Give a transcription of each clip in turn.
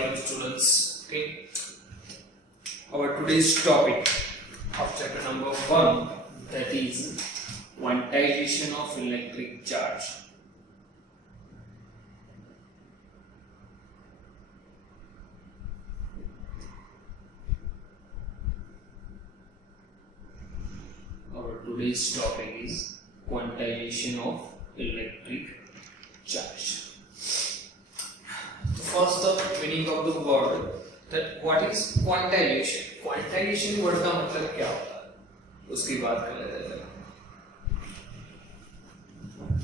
welcome students. Okay, our today's topic of chapter number 1, that is quantization of electric charge. Our today's topic is quantization of electric charge. So first, the meaning of the word, that what is quantization. Quantization word का मतलब क्या होता है उसकी बात कर लेते हैं.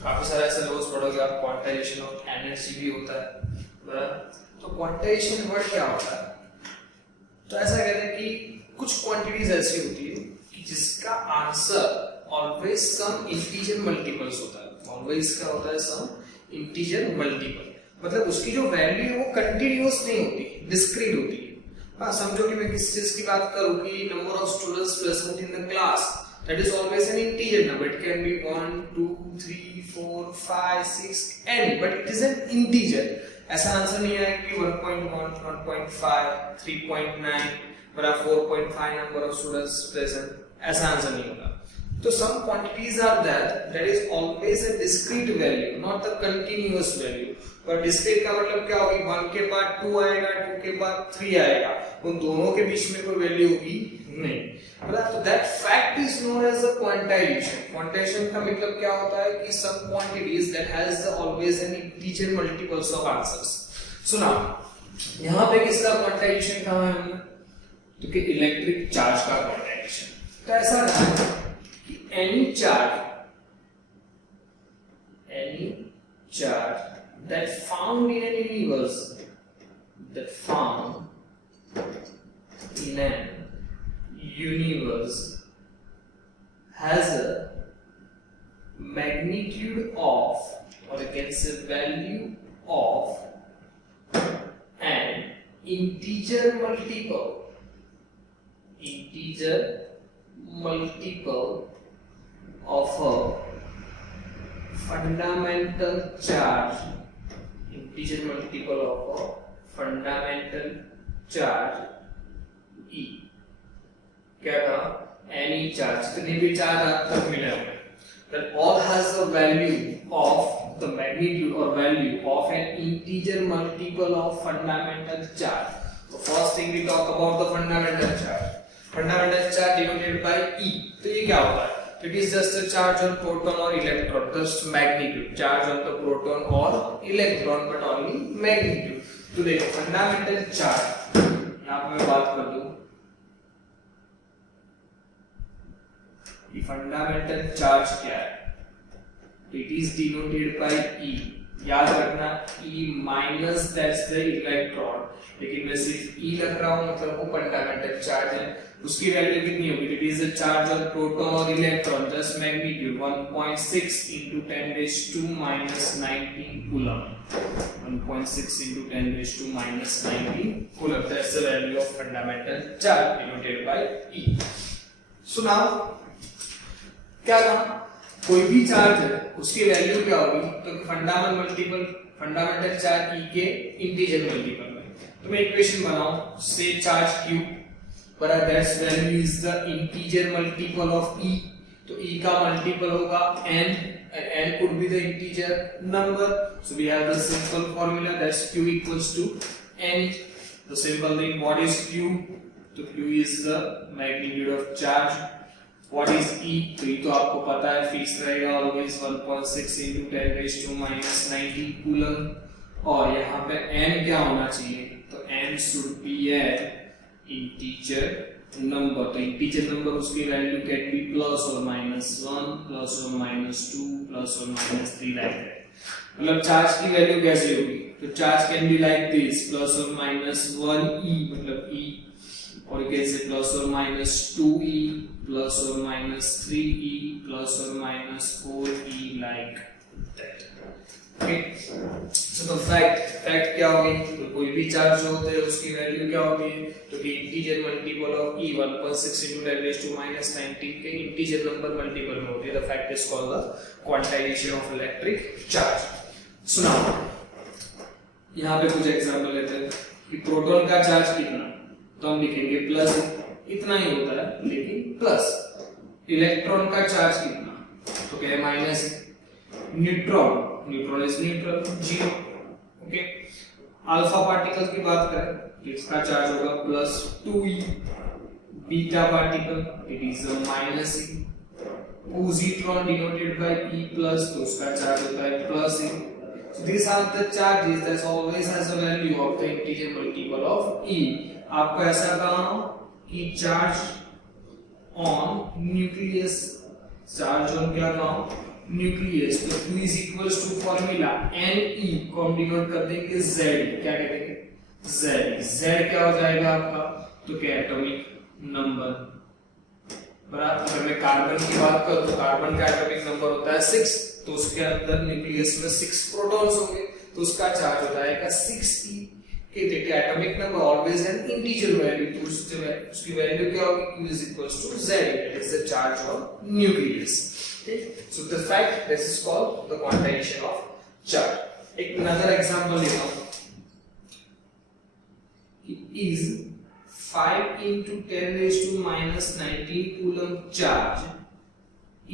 काफी सारे ऐसे लोग पढ़ोगे आप, क्वांटाइजेशन ऑफ एनर्जी भी होता है, बराबर. तो क्वांटाइजेशन वर्ड क्या होता है? तो ऐसा कहते हैं कि कुछ क्वांटिटीज ऐसी होती है कि जिसका answer always some integer multiples होता है. ऑलवेज का होता है सम इंटीजर मल्टीपल, मतलब उसकी जो वैल्यू है वो कंटिन्यूअस नहीं होती, डिस्क्रीट होती है. हाँ, समझो कि मैं किस चीज की बात करूं कि number of students present in the class, that is always an integer number. It can be 1 2 3 4 5 6 any, but it is an integer. ऐसा आंसर नहीं आएगा कि 1.1 1.5 3.9 बराबर 4.5 नंबर ऑफ स्टूडेंट्स प्रेजेंट, ऐसा आंसर नहीं होगा. तो some quantities are that is always a discrete value, not the continuous value. पर discrete का मतलब क्या होगी? 1 के बाद 2 आएगा, 2 के बाद 3 आएगा, उन दोनों के बीच में कोई वैल्यू होगी नहीं. मतलब तो that fact is known as a quantization. Quantization का मतलब क्या होता है कि some quantities that has always an integer multiples of answers. So now यहाँ पे किसका quantization कहाँ है हमने? तो कि इलेक्ट्रिक चार्ज का quantization. तो ऐसा है कि any charge that found in an universe, has a magnitude of, or you can say value of, an integer multiple of a fundamental charge, E. क्या कहा? Any charge, कितने भी चार्ज आप तक मिले हमें, that all has a value of the magnitude or value of an integer multiple of fundamental charge. So first thing we talk about the fundamental charge. Fundamental charge denoted by E. तो ये क्या होता है? It is just a charge on proton or electron, just magnitude. Charge on the proton or electron, but only magnitude. तो देखो fundamental charge, यहाँ पे मैं बात कर दूँ कि fundamental charge क्या है. It is denoted by E. याद रखना E minus that's the electron, लेकिन मैं सिर्फ E लग रहा हूँ, मतलब वो fundamental charge है. उसकी वैल्यू कितनी होगी? It is a charge on proton or electron, just magnitude 1.6 into 10 raised to minus 19 coulomb. 1.6 into 10 raised to minus 19 coulomb. That's the value of fundamental charge denoted by E. So now क्या कहा? कोई भी charge है उसकी value क्या होगी? तो fundamental charge E के इंटीजर मल्टीपल में. तो मैं इक्वेशन बनाऊं, से चार्ज Q बराबर that's value is the integer multiple of E. तो E का मल्टीपल होगा n, and n could be the integer number. So we have the simple formula, that's Q equals to n. The simple thing, what is Q? तो Q is the magnitude of charge. What is E? तो E तो आपको पता है, fix रहेगा always 1.6 into 10 raised to minus 90 coulomb. और यहाँ पे n क्या होना चाहिए? तो n should be an integer number. तो integer number उसकी value can be plus or minus 1, plus or minus 2, plus or minus 3 like that. मतलब चार्ज की वैल्यू कैसे होगी? तो charge can be like this, plus or minus 1e, मतलब E, or you can say plus or minus 2e, plus or minus 3e, plus or minus 4e like that. Okay, so the fact क्या होगी? तो कोई भी charge जो होते हैं उसकी वैल्यू क्या होगी? तो कि integer multiple of E 1.6 into 10 raised to minus 19 के इंटीजर नंबर मल्टीपल में होती है. The fact is called the quantization of electric charge. So now यहाँ पे कुछ एग्जांपल लेते हैं कि चार्ज कितना, तो क्या है minus neutron, neutron is neutral 0। Okay, alpha particle की बात करें तो इसका चार्ज होगा plus 2e, beta particle it is minus e, positron denoted by e plus, तो उसका चार्ज होता है plus e। So these are the charges that always has a value of the integer multiple of e। आपको ऐसा कहा कि charge on nucleus, charge on क्या कहा न्यूक्लियस, तो q is equals to formula Ne को हम डिनोट कर देंगे z, क्या कह देंगे z क्या हो जाएगा आपका, तो क्या एटॉमिक नंबर बराबर। अगर मैं कार्बन की बात करूं तो कार्बन का एटॉमिक नंबर होता है 6, तो उसके अंदर न्यूक्लियस में 6 प्रोटॉन्स होंगे, तो उसका चार्ज हो जाएगा 6e। के देखिए atomic number always an integer value, तो उसकी वैल्यू क्या होगी q is equals to z, that is the charge on nucleus। okay, so the fact this is called the quantization of charge। एक another example लेता हूं, is 5 into 10 raised to minus 19 coulomb charge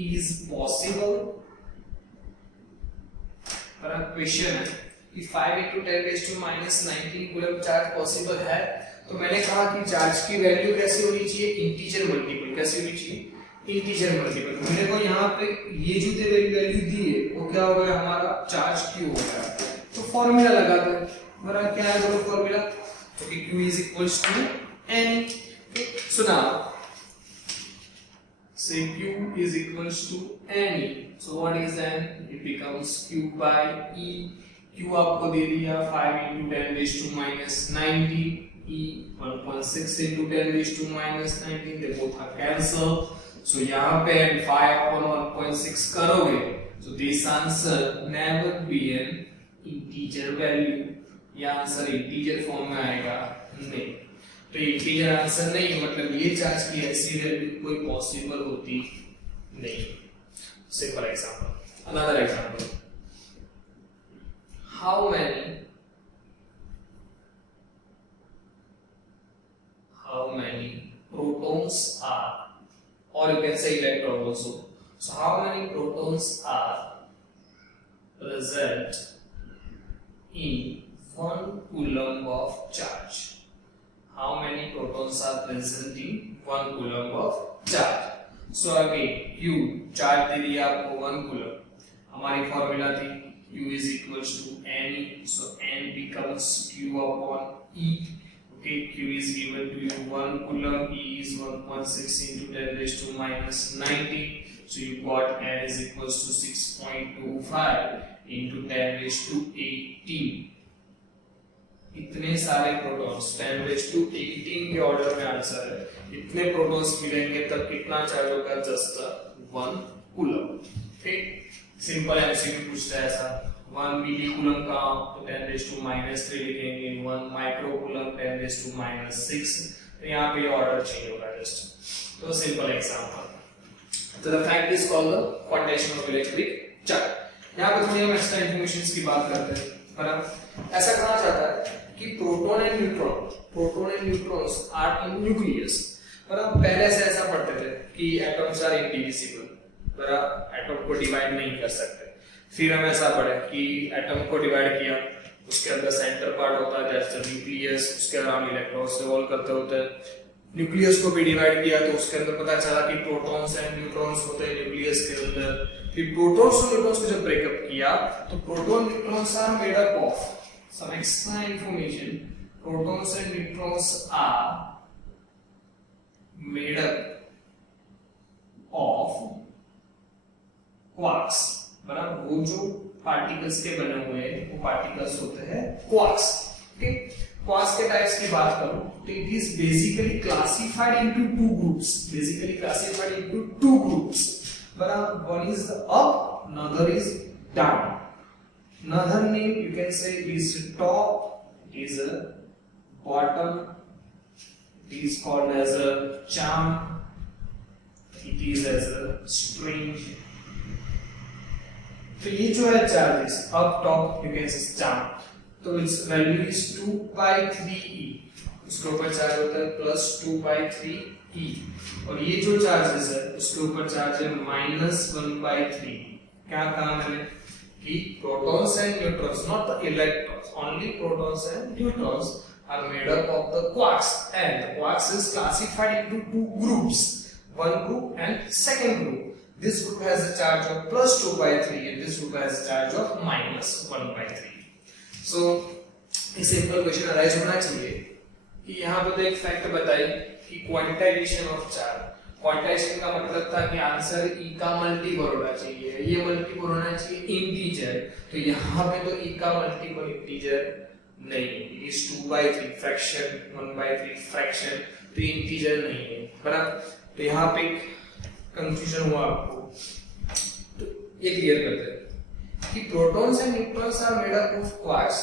is possible। पर question है कि 5 into 10 raised to minus 19 coulomb charge possible है, तो मैंने कहा कि चार्ज की वैल्यू कैसी होनी चाहिए, इंटीजर मल्टीपल, कैसी होनी चाहिए इंटीजर मल्टीपल। मेरे को यहाँ पे ये जो वैल्यू दी है वो क्या हो गया हमारा चार्ज क्यू हो गया, तो फॉर्मूला लगा दो, हमारा क्या है वो फॉर्मूला, तो कि q is equals to n। so now say q is equals to ne, so what is n, it becomes q by e। q आपको दे दिया 5 into 10 raised to minus 19, e 1.6 into 10 raised to minus 19, they both are cancel, so यहाँ पे 5 upon 1.6 करोगे, so this answer never be an integer value, ये answer integer form में आएगा नहीं, तो इंटीजर आंसर नहीं, मतलब ये चार्ज की ऐसी वैल्यू कोई पॉसिबल होती नहीं। Simple example, another example, how many protons are, or you can say electrons also, so how many protons are present in 1 coulomb of charge, how many protons are present in 1 coulomb of charge। so again q charge दे दिया आपको 1 coulomb, हमारी formula थी q is equals to ne, so n becomes q upon e। okay, q is given to you 1 coulomb, e is 1.6 into 10 raised to minus 19, so you got n is equals to 6.25 into 10 raised to 18। इतने सारे protons 10 raised to 18 के order में answer है, इतने protons मिलेंगे तब कितना charge होगा, जस्ट 1 कूलम। ठीक, सिंपल एमसीक्यू पूछता है ऐसा, 1 मिली कूलम का तो 10 raised to minus 3 लिखेंगे, 1 micro coulomb 10 raised to minus 6, तो यहाँ पे ऑर्डर चेंज होगा जस्ट। तो सिंपल एग्जांपल, तो the fact is called the quantization of electric charge. यहाँ पे थोड़ी हम एक्स्ट्रा इंफॉर्मेशंस की बात करते हैं, पर ऐसा कहा जाता है कि proton and neutrons are in nucleus, पर हम पहले से ऐसा पढ़ते थे कि एटम्स आर इंडिविजिबल, पर एटम को डिवाइड नहीं कर सकते। फिर हम ऐसा पढ़े कि एटम को डिवाइड किया, उसके अंदर सेंटर पार्ट होता है दैट्स द न्यूक्लियस, उसके अराउंड इलेक्ट्रॉन्स रिवॉल्व करते होते हैं। न्यूक्लियस को भी डिवाइड किया तो उसके अंदर पता चला कि प्रोटॉन्स एंड न्यूट्रॉन्स होते हैं न्यूक्लियस के अंदर। फिर प्रोटॉन्स और न्यूट्रॉन्स को जब ब्रेकअप किया तो proton neutrons are made up of some extra information, protons and neutrons are made up of quarks। बराबर, वो जो पार्टिकल्स के बने हुए हैं वो पार्टिकल्स होते हैं क्वार्क्स। ओके, क्वार्क्स के टाइप्स की बात करूं तो it is basically classified into two groups. बराबर, one is the up, another is down। Another name you can say is top, is a bottom, it is called as a charm, it is as a string। तो ये जो है charges up top you can say charm, तो it's value is 2/3e, उसके ऊपर charge होता है +2/3e, और ये जो चार्जेस है उसके ऊपर चार्ज है -1/3। क्या कहा मैंने कि protons and neutrons, not the electrons, only protons and neutrons are made up of the quarks, and the quarks is classified into two groups, one group and second group. This group has a charge of +2/3 and this group has a charge of -1/3. So a simple question arise होना चाहिए कि यहाँ पे तो एक fact बताई कि quantization of charge, quantization का मतलब था कि आंसर e का मल्टीपल होना चाहिए, ये मल्टीपल होना चाहिए इंटीजर, तो यहाँ पे तो e का मल्टीपल इंटीजर नहीं है, it is 2/3 फ्रैक्शन 1/3 फ्रैक्शन, तो इंटीजर नहीं है, बराबर। तो यहाँ पे कंफ्यूजन हुआ आपको, तो ये क्लियर करते हैं कि protons and neutrons are made up of quarks.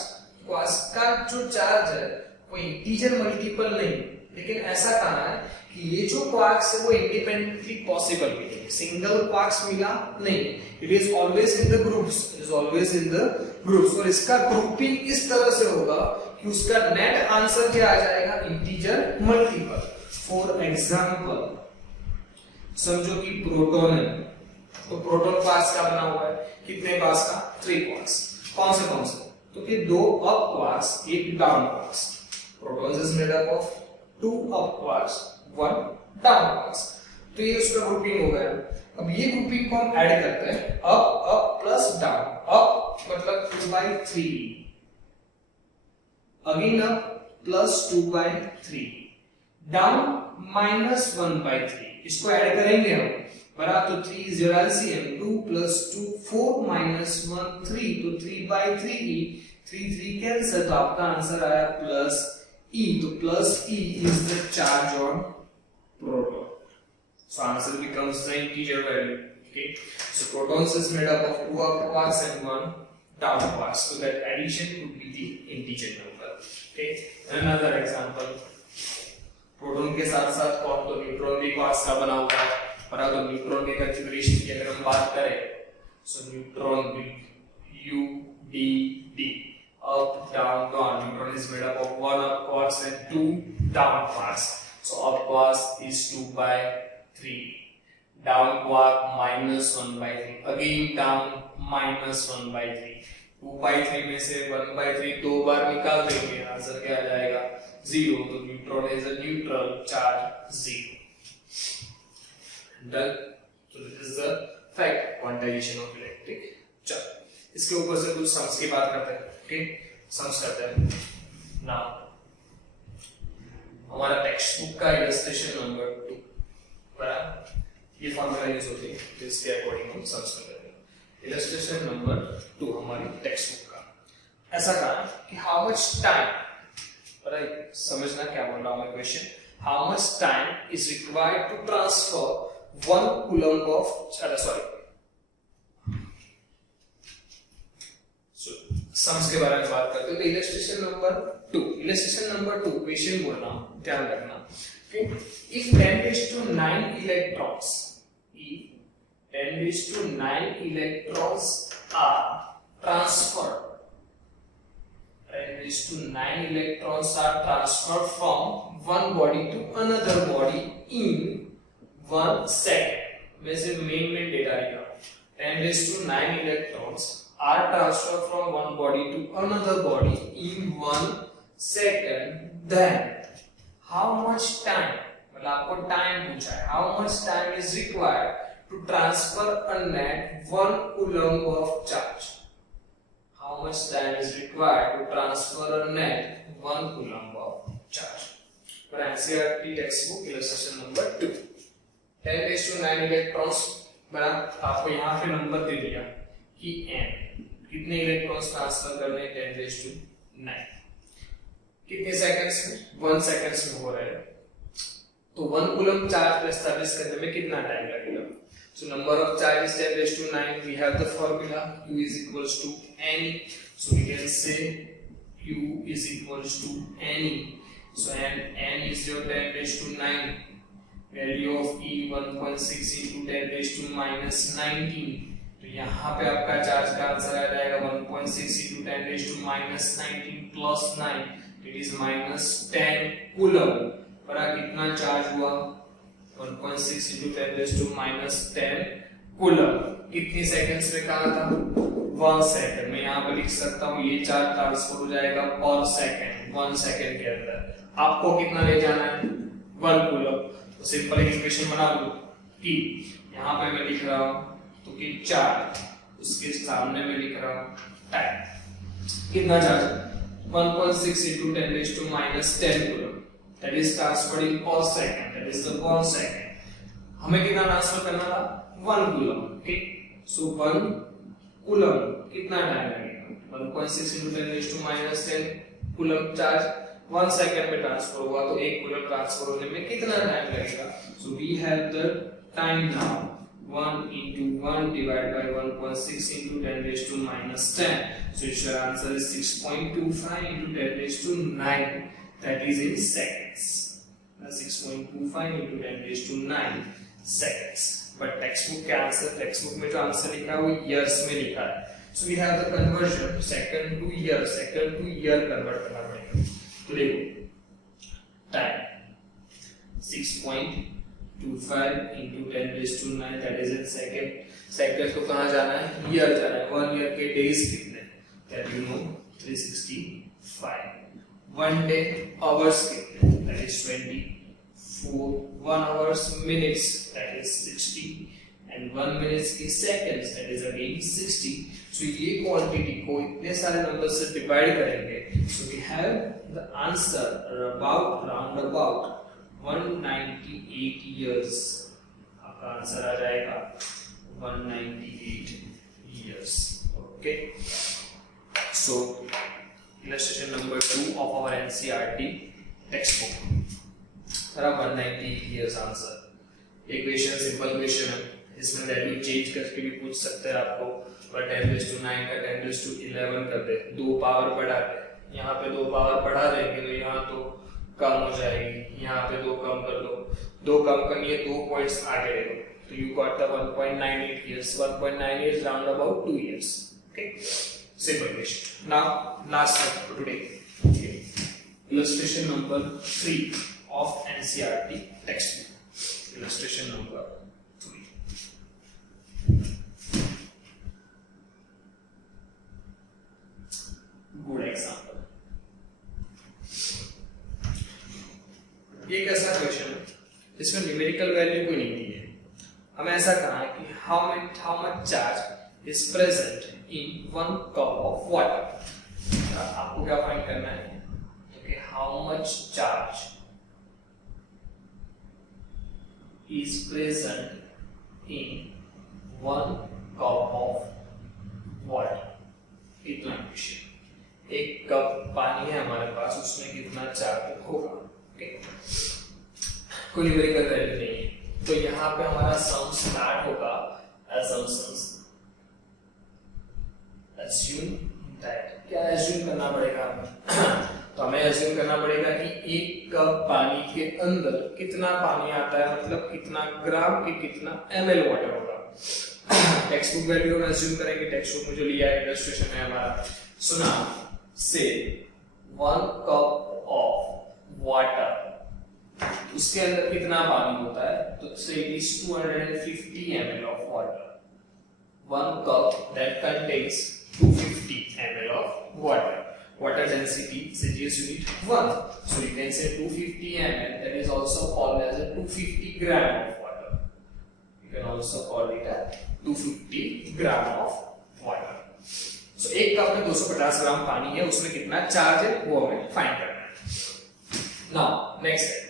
Quarks का जो चार्ज है वो इंटीजर मल्टीपल नहीं, लेकिन ऐसा कहा है कि ये जो क्वार्क्स है वो इंडिपेंडेंटली पॉसिबल भी है, सिंगल क्वार्क्स मिला नहीं, it is always in the groups, it is always in the groups, और इसका ग्रुपिंग इस तरह से होगा कि उसका नेट आंसर क्या आ जाएगा, इंटीजर मल्टीपल। फॉर एग्जांपल समझो कि प्रोटॉन है, तो प्रोटॉन क्वार्क्स का बना हुआ है, कितने क्वार्क्स का, 3 क्वार्क्स, कौन से, तो कि 2 up quarks, 1 down quarks. Protons is made up of 2 up quarks, 1 down quarks, तो ये उसका ग्रुपिंग हो गया। अब ये ग्रुपिंग को हम ऐड करते हैं, अप प्लस डाउन, अप मतलब 2/3, अगेन अप प्लस 2/3, डाउन -1/3, इसको ऐड करेंगे हम, बराबर, तो 3 is your LCM, 2 + 2 4 - 1 3, तो 3/3e, 3 कैंसिल, तो आपका आंसर आया +e, तो +e is the charge on proton, so answer becomes the integer value. Okay, so protons is made up of 2 up quarks and 1 down quarks, so that addition would be the integer number. Okay, another example, proton के साथ साथ कौन, तो neutron भी quarks का बना हुआ है, और तो न्यूट्रॉन के कॉन्फ़िगरेशन की अगर हम बात करें, सो न्यूट्रॉन भी U D D, up down down, neutron is made up of 1 up quarks and 2 down quarks, so up quarks is 2/3, down quark -1/3, again down -1/3, 2/3 में से 1/3 दो बार निकाल देंगे, आंसर क्या आ जाएगा, 0, तो neutron is a neutral, charge 0। Done. So this is the fact, quantization of electric charge. इसके ऊपर से कुछ सम्स की बात करते हैं, okay? सम्स करते हैं। Now हमारा टेक्स्ट बुक का इलस्ट्रेशन नंबर 2, बराबर, ये फॉर्मूला यूज होती है, तो इसके अकॉर्डिंग हम सम्स करते हैं। इलस्ट्रेशन नंबर 2 हमारी टेक्स्ट बुक का ऐसा कहा कि हाउ मच टाइम, राइट, समझना क्या बोल रहा हूं मैं question, how much time is required to transfer 1 coulomb of, so sums के बारे में बात करते हैं। तो इलस्ट्रेशन नंबर 2 क्वेश्चन बोल रहा हूं, ध्यान रखना, okay? If 10⁹9 electrons, if 10⁹9 electrons are transferred, 10⁹9 electrons are transferred from one body to another body in 1 second, वैसे मेन डेटा लिखा, 10⁹9 electrons are transferred from one body to another body in 1 second, then how much time, मतलब आपको time पूछा है, how much time is required to transfer a net 1 coulomb of charge, how much time is required to transfer a net 1 coulomb of charge, for NCERT textbook illustration number 2, 10⁹9 electrons, बराबर, आपको यहाँ पे number दे दिया कि n, कितने electrons transfer करने हैं, 10⁹9, कितने सेकंड्स में, 1 सेकंड्स में हो रहा है, तो 1 कूलम चार्ज एस्टैब्लिश करने में कितना टाइम लगेगा, so number of charge is 10⁹9, we have the formula q is equals to n, so we can say q is equals to n, so n is your 10⁹9, value of E 1.6 into 10⁻⁻19, तो यहाँ पे आपका charge का answer आ जाएगा 1.6 into 10⁻⁻19 plus 9, it is -10 coulomb per कितना charge हुआ 1.6 into 10 raised to -10 coulomb कितनी seconds में कहा था 1 सेकंड में यहाँ पे लिख सकता हूँ ये चार्ज ट्रांसफर हो जाएगा पर सेकंड 1 सेकंड के अंदर आपको कितना ले जाना है 1 कूलम तो सिंपल इक्वेशन बना लो कि यहाँ पे मैं लिख रहा हूँ तो कि चार्ज उसके सामने में लिख रहा हूँ टाइम कितना charge 1.6 into 10 raised to -10 coulomb that is transferred in per second that is the 1 second हमें कितना ट्रांसफर करना था 1 कूलम ओके सो 1 कूलम कितना टाइम लगेगा 1.6 into 10 raised to -10 coulomb charge 1 second में ट्रांसफर हुआ तो 1 कूलम ट्रांसफर होने में कितना टाइम लगेगा so we have the time now 1 into 1 divided by 1.6 into 10 raised to -10 so your answer is 6.25 into 10 raised to 9 that is in seconds 6.25 into 10 raised to 9 seconds but textbook के answer textbook में जो answer लिखा है वो years में लिखा है so we have the conversion second to year convert करना पड़ेगा तो देखो time 6.25 into 10 raised to 9 that is in second को कहाँ जाना है year जाना है 1 year के days कितने that you know 365 1 day hours कितने that is 24 1 hours minutes that is 60 and 1 minutes की seconds that is again 60 so ये quantity को इतने सारे नंबर से डिवाइड करेंगे so we have the answer round about 198 years आपका आंसर आ जाएगा 198 years okay so illustration number 2 of our NCERT textbook there are 198 years answer एक क्वेश्चन सिंपल क्वेश्चन है इसमें वैल्यू चेंज करके भी पूछ सकते हैं आपको पर 10 raised to 9 का 10 raised to 11 कर दे 2 पावर बढ़ा दे यहाँ पे 2 पावर बढ़ा देंगे तो यहाँ तो कम हो जाएगी यहाँ पे 2 कम कर दो 2 कम करनी है 2 पॉइंट्स आगे ले लो तो you got the 1.98 years 1.9 years round about 2 years okay simple question now last step for today okay. Illustration number 3 of NCERT textbook illustration number 3 good example ये कैसा क्वेश्चन है इसमें न्यूमेरिकल वैल्यू कोई नहीं दी है हमें ऐसा कहा है कि how much charge is present in 1 cup of water आपको क्या फाइंड करना है okay how much charge is present in 1 cup of water इतना क्वेश्चन 1 कप पानी है हमारे पास उसमें कितना चार्ज होगा कोई न्यूमेरिकल वैल्यू नहीं है तो यहाँ पे हमारा सम स्टार्ट होगा assumptions assume that क्या assume करना पड़ेगा हमें तो हमें assume करना पड़ेगा कि 1 कप पानी के अंदर कितना पानी आता है मतलब कितना ग्राम की कितना ml वाटर होगा टेक्स्ट बुक वैल्यू हम assume करेंगे टेक्स्ट बुक में जो लिया है इलस्ट्रेशन है हमारा सुना से 1 कप ऑफ वाटर उसके अंदर कितना पानी होता है तो से it is 250 ml of water 1 cup that contains 250 ml of water density Celsius unit 1 so you can say 250 ml that is also called as a 250 gram of water you can also call it a 250 gram of water so 1 cup में 250 ग्राम पानी है उसमें कितना charge है वो हमें find करना है Now, next step.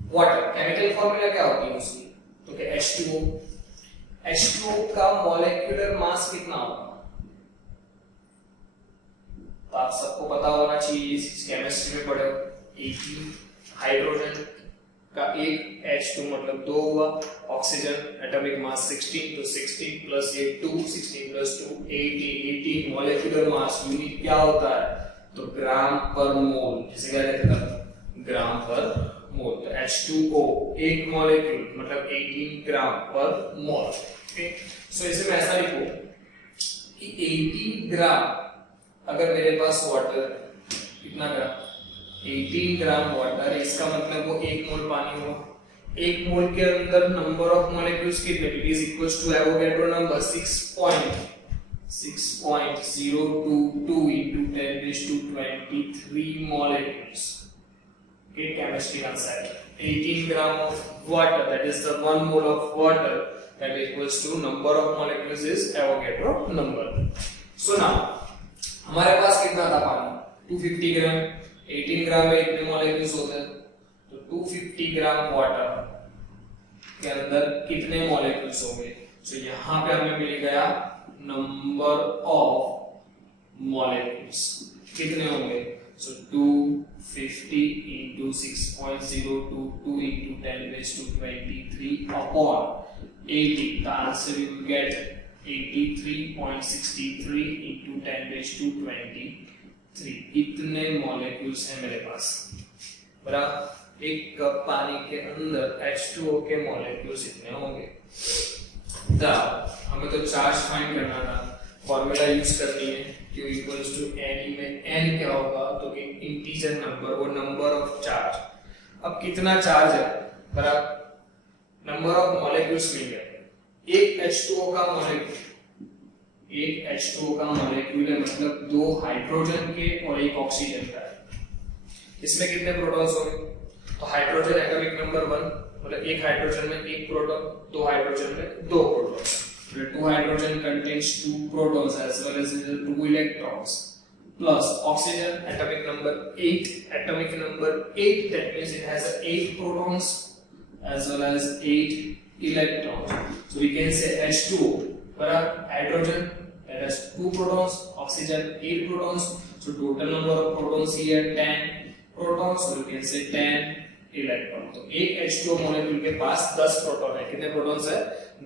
Water. Chemical formula क्या होती है उसकी? तो क्या H2O. H2O का molecular mass कितना होगा? तो आप सबको पता होना चाहिए इस केमिस्ट्री में पढ़े 18 हाइड्रोजन का एक H2 मतलब 2 हुआ ऑक्सीजन एटॉमिक मास 16 तो 16 प्लस ये 2 16 प्लस 2 18 मॉलिक्यूलर मास यूनिट क्या होता है तो ग्राम पर मोल जिसे क्या कहते हैं ग्राम पर मोल तो H2O एक मॉलिक्यूल मतलब 18 ग्राम पर मोल ओके सो इसे मैं ऐसा लिखूं कि 18 ग्राम अगर मेरे पास वाटर कितना ग्राम 18 ग्राम वाटर, इसका मतलब वो 1 मोल पानी हुआ। 1 मोल के अंदर नंबर ऑफ मॉलिक्यूल्स कितने? It is equals to Avogadro number 6.022 into 10 raised to 23 molecules. Okay, chemistry concept. 18 gram of water, that is the 1 mole of water, that equals to number of molecules is Avogadro number. So now हमारे पास कितना था पानी? 250 ग्राम। 18 ग्राम में कितने molecules होते हैं? तो 250 gram water के अंदर कितने मॉलिक्यूल्स होंगे? तो यहाँ पे हमें मिल गया नंबर ऑफ मॉलिक्यूल्स कितने होंगे? So 250 into 6.022 into 10 raised to 23 upon 80. The answer you will get 83.63 into 10 raised to 23. इतने मॉलिक्यूल्स हैं मेरे पास। बराबर, एक कप पानी के अंदर H2O के मॉलिक्यूल्स इतने होंगे। हमें तो चार्ज फाइंड करना था, फॉर्मूला यूज करनी है, Q equals to N में N क्या होगा? तो इंटीजर नंबर, वो नंबर ऑफ चार्ज। अब कितना चार्ज है? बराबर, नंबर ऑफ मॉलिक्यूल्स मिल गए। एक H2O का मॉलिक्यूल है, मतलब 2 हाइड्रोजन के और 1 ऑक्सीजन का है। इसमें कितने प्रोटॉन्स होंगे? तो हाइड्रोजन एटॉमिक नंबर 1, मतलब एक हाइड्रोजन में 1 प्रोटॉन, 2 हाइड्रोजन में 2 protons. 2 hydrogen contains 2 protons as well as 2 electrons, plus oxygen atomic number 8, that means it has 8 protons as well as 8 electrons. So we can say H2O, where hydrogen that has 2 protons, oxygen 8 protons, so total number of protons here 10 protons, so we can say 10 electron. तो एक H2O molecule के पास 10 proton है। कितने protons है?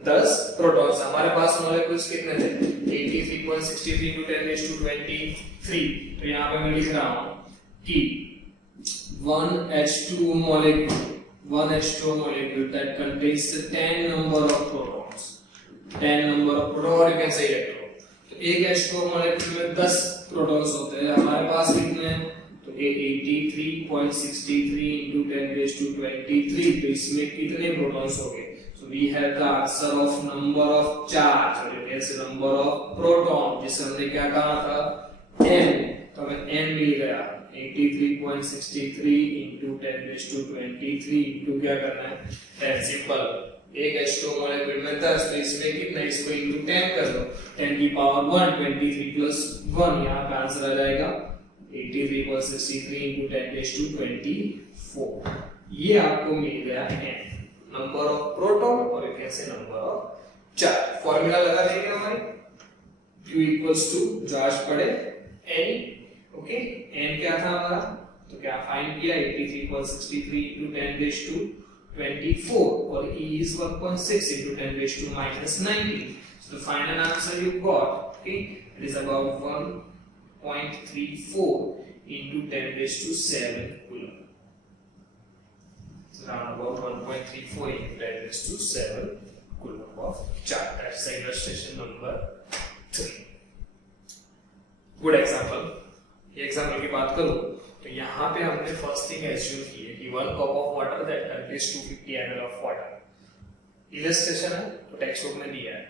10 protons. हमारे पास molecules कितने थे? 83.63 into 10 raised to 23। तो यहाँ पे मैं लिख रहा हूँ कि 1 H2O molecule that contains 10 number of protons, 10 number of protons, or you can say electron। तो एक H2O मॉलिक्यूल में 10 प्रोटॉन्स होते हैं। हमारे पास कितने हैं? तो 83.63 into 10 raised to 23, तो इसमें कितने प्रोटॉन्स होंगे? So we have the answer of number of charge, or you can say number of proton, जिसे हमने क्या कहा था? n। तो हमें n मिल गया 83.63 into 10 raised to 23 into क्या करना है? 10। सिंपल, एक H2O मॉलिक्यूल में 10, तो इसमें कितना? इसको into 10 कर दो, 10 की पावर 1, 23 plus 1, यहाँ पे आंसर आ जाएगा 83.63 into 10 raised to 24। ये आपको मिल गया n, नंबर ऑफ प्रोटॉन, और you can say number of charge. Formula लगा देंगे हमारे, Q equals to जो आज पढ़े n, ओके, n क्या था हमारा? तो क्या फाइंड किया? 83.63 into 10 raised to 24, और E is 1.6 into 10 raised to -19. So the final answer you got, okay, it is about 1.34 into 10 raised to 7 coulomb. So around about 1.34 into 10 raised to 7 coulomb of charge. That's the illustration number 3. Good example. ये example की बात करूं तो यहाँ पे हमने first thing assume की है कि 1 cup of water that contains 250 ml of water। Illustration है तो टेक्स्ट बुक में दिया है।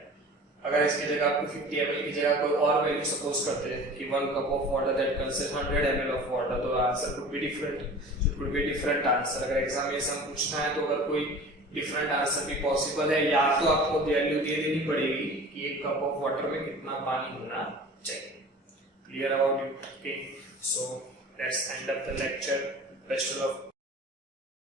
अगर इसकी जगह आपको 50 ml की जगह कोई और वैल्यू सपोज करते हैं कि 1 cup of water that contains 100 ml of water, तो answer could be different. It could be different answer. अगर एग्जाम में ऐसा पूछना है तो अगर कोई डिफरेंट आंसर भी पॉसिबल है, या तो आपको वैल्यू दे देनी पड़ेगी कि 1 cup of water में कितना पानी होना चाहिए। Clear about it? Okay, so let's end up the lecture. Best of luck.